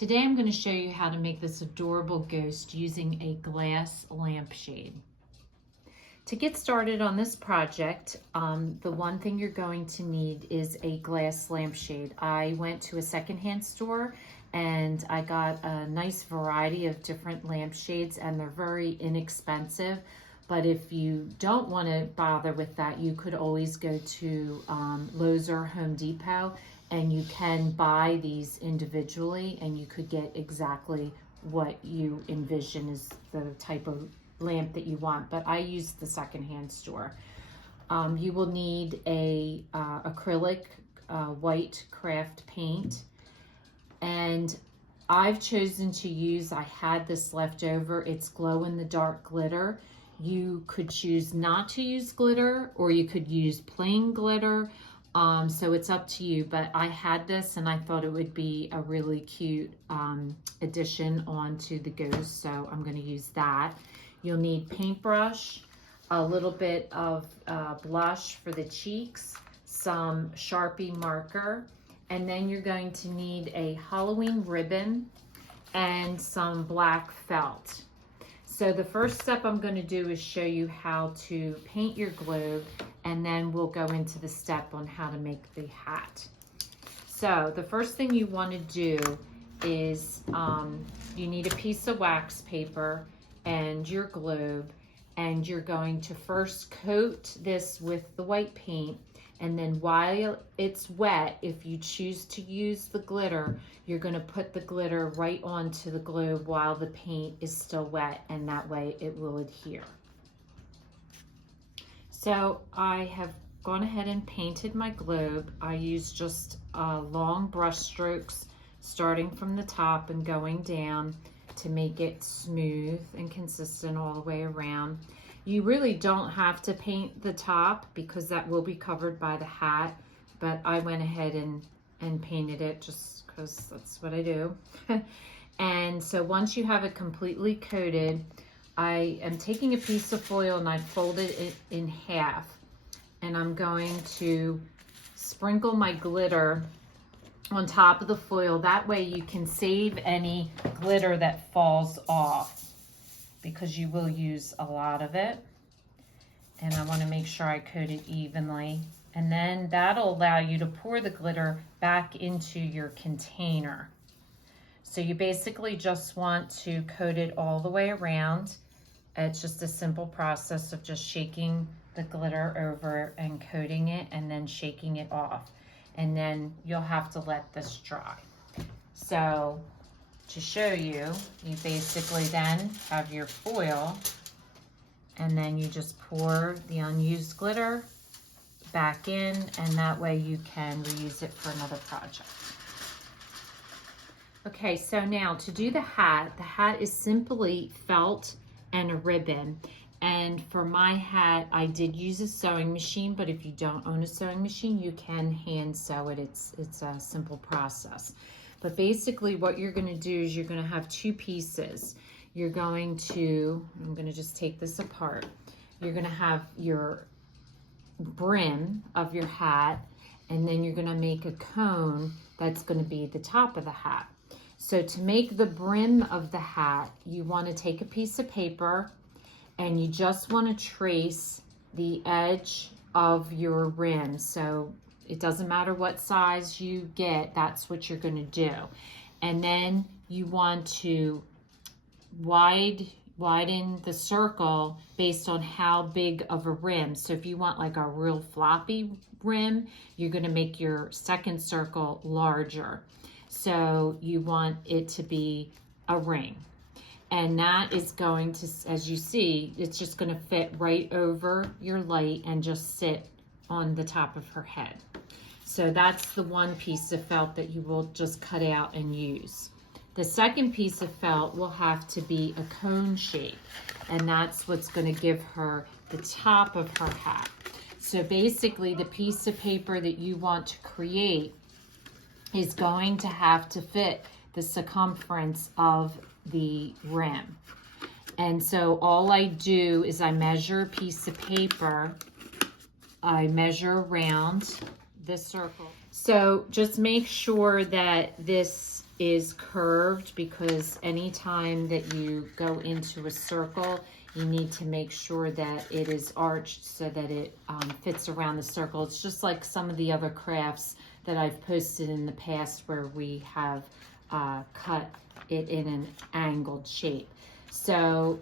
Today I'm going to show you how to make this adorable ghost using a glass lampshade. To get started on this project, the one thing you're going to need is a glass lampshade. I went to a secondhand store and I got a nice variety of different lampshades, and they're very inexpensive. But if you don't want to bother with that, you could always go to Lowe's or Home Depot, and you can buy these individually, and you could get exactly what you envision is the type of lamp that you want. But I used the secondhand store. You will need a acrylic white craft paint, and I've chosen to use, I had this left over, it's glow in the dark glitter. You could choose not to use glitter, or you could use plain glitter. So it's up to you, but I had this and I thought it would be a really cute addition onto the ghost, so I'm going to use that. You'll need paintbrush, a little bit of blush for the cheeks, some Sharpie marker, and then you're going to need a Halloween ribbon and some black felt. So the first step I'm going to do is show you how to paint your globe, and then we'll go into the step on how to make the hat. So the first thing you want to do is you need a piece of wax paper and your globe, and you're going to first coat this with the white paint, and then while it's wet, if you choose to use the glitter, you're going to put the glitter right onto the globe while the paint is still wet, and that way it will adhere. So I have gone ahead and painted my globe. I use just long brush strokes starting from the top and going down to make it smooth and consistent all the way around. You really don't have to paint the top because that will be covered by the hat, but I went ahead and painted it just because that's what I do. And so once you have it completely coated, I am taking a piece of foil and I folded it in half, and I'm going to sprinkle my glitter on top of the foil. That way you can save any glitter that falls off, because you will use a lot of it. And I want to make sure I coat it evenly, and then that'll allow you to pour the glitter back into your container. So you basically just want to coat it all the way around. It's just a simple process of just shaking the glitter over and coating it and then shaking it off. And then you'll have to let this dry. So to show you, you basically then have your foil, and then you just pour the unused glitter back in, and that way you can reuse it for another project. Okay, so now to do the hat is simply felt and a ribbon. And for my hat, I did use a sewing machine, but if you don't own a sewing machine, you can hand sew it. It's a simple process. But basically what you're going to do is you're going to have two pieces. You're going to, I'm going to just take this apart. You're going to have your brim of your hat, and then you're going to make a cone that's going to be the top of the hat. So to make the brim of the hat, you want to take a piece of paper and you just want to trace the edge of your rim. So it doesn't matter what size you get, that's what you're going to do. And then you want to widen the circle based on how big of a rim. So if you want like a real floppy rim, you're going to make your second circle larger. So you want it to be a ring. And that is going to, as you see, it's just going to fit right over your light and just sit on the top of her head. So that's the one piece of felt that you will just cut out and use. The second piece of felt will have to be a cone shape, and that's what's going to give her the top of her hat. So basically the piece of paper that you want to create is going to have to fit the circumference of the rim. And so all I do is I measure a piece of paper, I measure around this circle. So just make sure that this is curved because anytime that you go into a circle, you need to make sure that it is arched so that it fits around the circle. It's just like some of the other crafts that I've posted in the past where we have cut it in an angled shape. So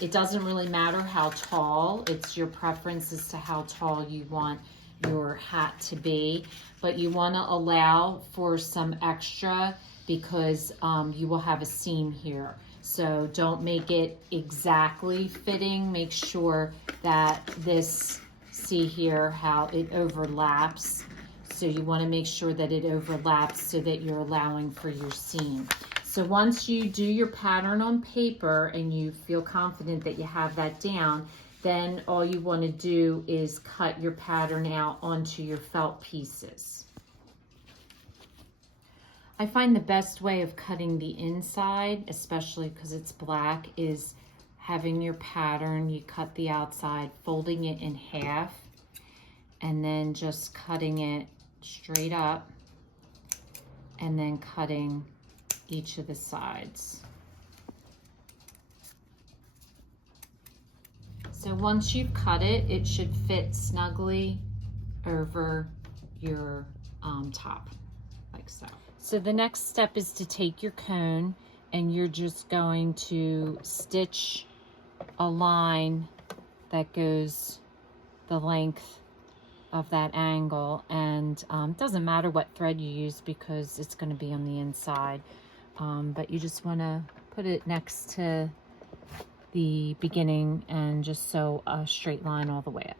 it doesn't really matter how tall, it's your preference as to how tall you want your hat to be, but you want to allow for some extra because you will have a seam here. So don't make it exactly fitting. Make sure that this, see here how it overlaps. So you want to make sure that it overlaps so that you're allowing for your seam. So once you do your pattern on paper and you feel confident that you have that down, then all you want to do is cut your pattern out onto your felt pieces. I find the best way of cutting the inside, especially because it's black, is having your pattern, you cut the outside, folding it in half, and then just cutting it straight up, and then cutting each of the sides. So once you've cut it, it should fit snugly over your top, like so. So the next step is to take your cone and you're just going to stitch a line that goes the length of that angle, and it doesn't matter what thread you use because it's going to be on the inside, but you just want to put it next to the beginning and just sew a straight line all the way up.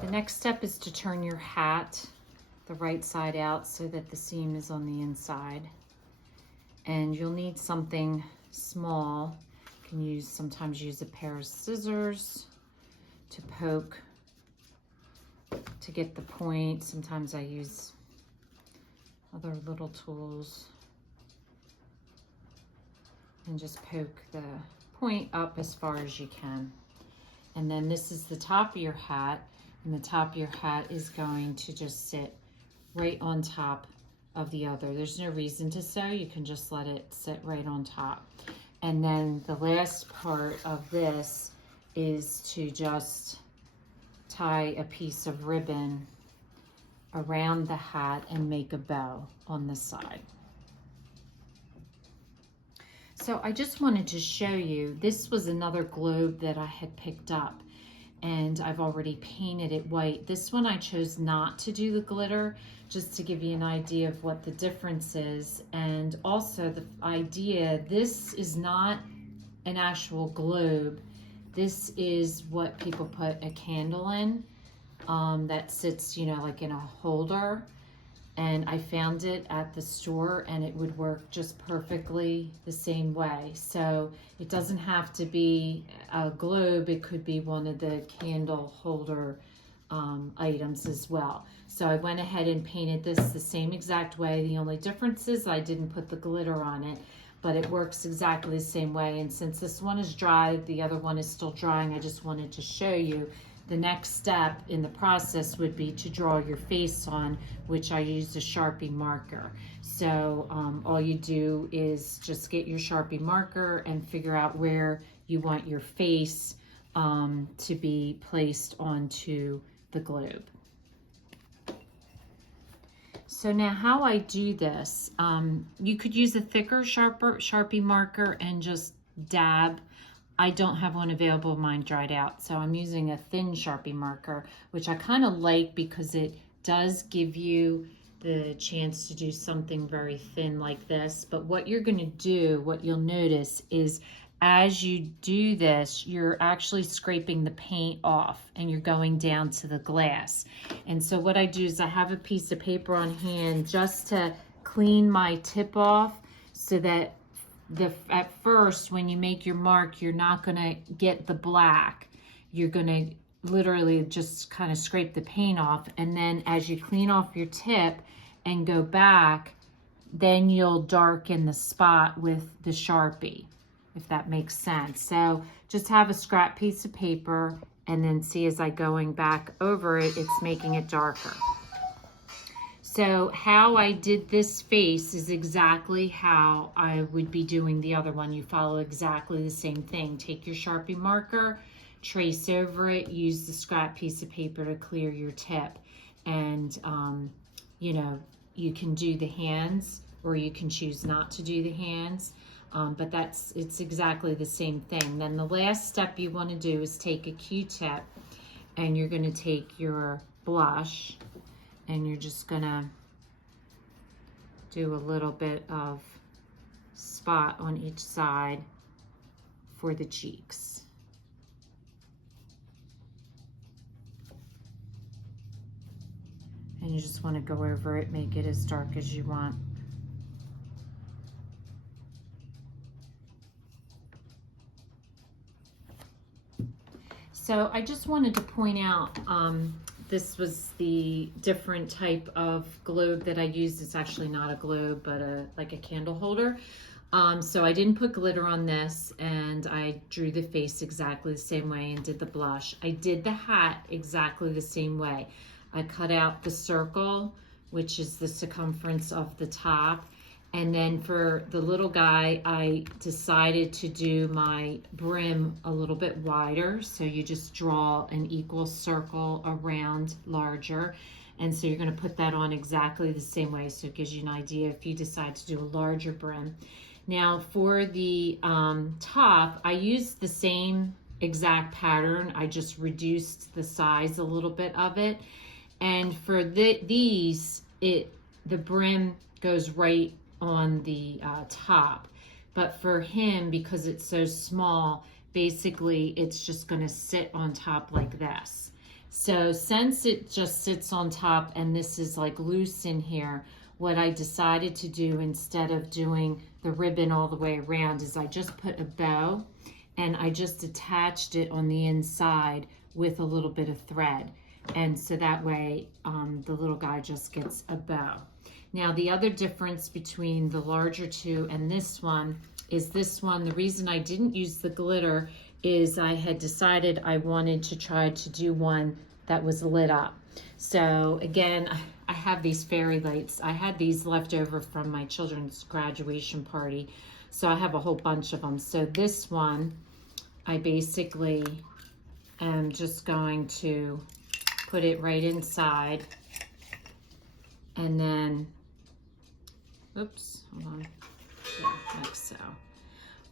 The next step is to turn your hat the right side out so that the seam is on the inside, and you'll need something small. You can sometimes use a pair of scissors to poke to get the point. Sometimes I use other little tools and just poke the point up as far as you can. And then this is the top of your hat, and the top of your hat is going to just sit right on top of the other. There's no reason to sew, you can just let it sit right on top. And then the last part of this is to just tie a piece of ribbon around the hat and make a bow on the side. So I just wanted to show you, this was another globe that I had picked up and I've already painted it white. This one I chose not to do the glitter, just to give you an idea of what the difference is. And also the idea, this is not an actual globe. This is what people put a candle in that sits, you know, like in a holder. And I found it at the store and it would work just perfectly the same way. So it doesn't have to be a globe, it could be one of the candle holder items as well. So I went ahead and painted this the same exact way. The only difference is I didn't put the glitter on it, but it works exactly the same way. And since this one is dry, the other one is still drying, I just wanted to show you. The next step in the process would be to draw your face on, which I used a Sharpie marker. So all you do is just get your Sharpie marker and figure out where you want your face to be placed onto the globe. So now how I do this, you could use a thicker Sharpie marker and just dab. I don't have one available, mine dried out, so I'm using a thin Sharpie marker, which I kind of like because it does give you the chance to do something very thin like this. But what you're going to do, what you'll notice is as you do this, you're actually scraping the paint off and you're going down to the glass. And so what I do is I have a piece of paper on hand just to clean my tip off so that at first, when you make your mark, you're not going to get the black. You're going to literally just kind of scrape the paint off. And then as you clean off your tip and go back, then you'll darken the spot with the Sharpie. if that makes sense. So just have a scrap piece of paper, and then see as I going back over it, it's making it darker. So how I did this face is exactly how I would be doing the other one. You follow exactly the same thing. Take your Sharpie marker, trace over it, use the scrap piece of paper to clear your tip. And, you know, you can do the hands, or you can choose not to do the hands. But it's exactly the same thing. Then the last step you want to do is take a Q-tip, and you're going to take your blush, and you're just going to do a little bit of spot on each side for the cheeks. And you just want to go over it, make it as dark as you want. So I just wanted to point out, this was the different type of globe that I used. It's actually not a globe, but like a candle holder. So I didn't put glitter on this, and I drew the face exactly the same way and did the blush. I did the hat exactly the same way. I cut out the circle, which is the circumference of the top. And then for the little guy, I decided to do my brim a little bit wider. So you just draw an equal circle around larger. And so you're going to put that on exactly the same way. So it gives you an idea if you decide to do a larger brim. Now for the top, I used the same exact pattern. I just reduced the size a little bit of it. And for these, the brim goes right on the top, but for him, because it's so small, basically it's just going to sit on top like this. So since it just sits on top and this is like loose in here, what I decided to do instead of doing the ribbon all the way around is I just put a bow, and I just attached it on the inside with a little bit of thread. And so that way the little guy just gets a bow. Now the other difference between the larger two and this one is this one, the reason I didn't use the glitter is I had decided I wanted to try to do one that was lit up. So again, I have these fairy lights. I had these left over from my children's graduation party. So I have a whole bunch of them. So this one, I basically am just going to put it right inside, and then oops, hold on. Yeah, like so.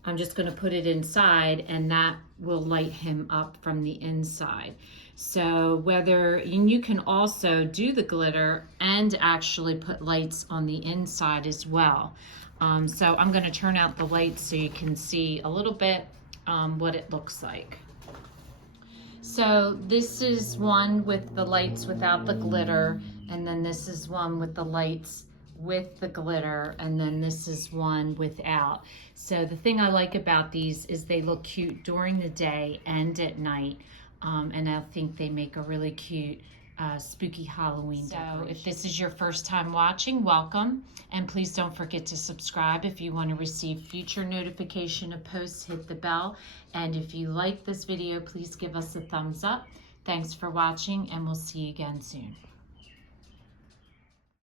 I'm just going to put it inside, and that will light him up from the inside. So and you can also do the glitter and actually put lights on the inside as well. So I'm going to turn out the lights so you can see a little bit what it looks like. So this is one with the lights without the glitter, and then this is one with the lights with the glitter, and then this is one without. So the thing I like about these is they look cute during the day and at night, and I think they make a really cute spooky Halloween decoration. So if this is your first time watching, welcome, and please don't forget to subscribe. If you want to receive future notification of posts, hit the bell, and if you like this video, please give us a thumbs up. Thanks for watching, and we'll see you again soon.